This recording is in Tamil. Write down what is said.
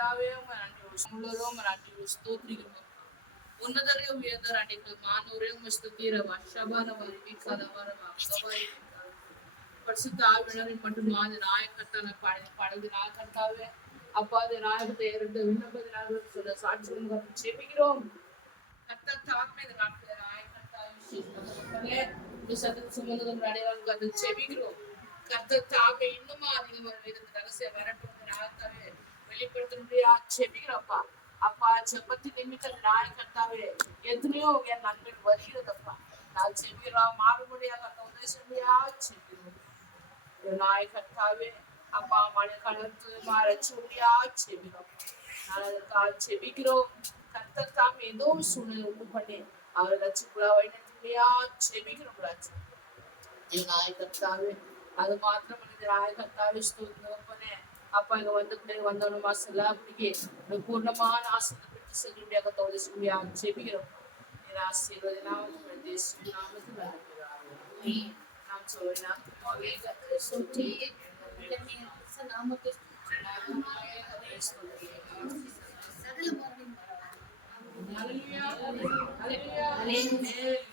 பிதாவே உங்க நன்றி ஸ்தோத்திரிக்கிறோம். உன்னதரே உயர்ந்த அன்னைக்கு மானூரே உங்க ஸ்துதிரவா ஷபானவரி கதவரவா கபாரி பரிசுத்த ஆவியானவரின் மட்டும் அந்த நாயக்கத்தான படகு நாயக்கத்தாவே அப்பா அந்த நாயகத்தை இரண்டு விண்ணப்பதினாக சொல்ல சாட்சி செபிக்கிறோம். கர்த்தர் தாமே இந்த நாட்களை நாயக்கத்தாவே விசேஷமாக இந்த சத்தத்தை சுமந்ததும் அடையாளம் செபிக்கிறோம். கர்த்தர் தாமே இன்னுமா அதிகமாக வேதத்தை ரகசிய வரட்டு நாயக்கத்தாவே வெளிப்படுத்த செபிக்கிறப்பா. அப்பா செப்பத்தி நிமித்தம் நாயக்கத்தாவே எத்தனையோ என் நண்பன் வருகிறதப்பா. நான் செபிக்கிறோம் மாறுபடியாக அந்த உதவியா செபிக்கிறோம். நாயக்கத்தாவே அப்பா மழை கலந்து ரட்சணியா செபிக்கிறோம். நான் அதற்காக செபிக்கிறோம். கர்த்தர் தாமே ஏதோ ஒரு சூழ்நிலை உண்டு பண்ணி அவரை ரட்சிக்குள்ளா வைத்தியா செபிக்கிறோம். ராஜா நாயக்கத்தாவே அது மாத்திரம் நாயக்கத்தாவே ஸ்தோத்திரப்பனே அப்பா இங்க வந்தவன மாசம் அப்படியே பூர்ணமான ஆசீர்வாதத்தை செல்லுபடியாக தோதா செபிக்கிறோம். ஆசீர்வாத நாமத்தில் நாம் சொல்லலாம். Hallelujah. Hallelujah. Hallelujah.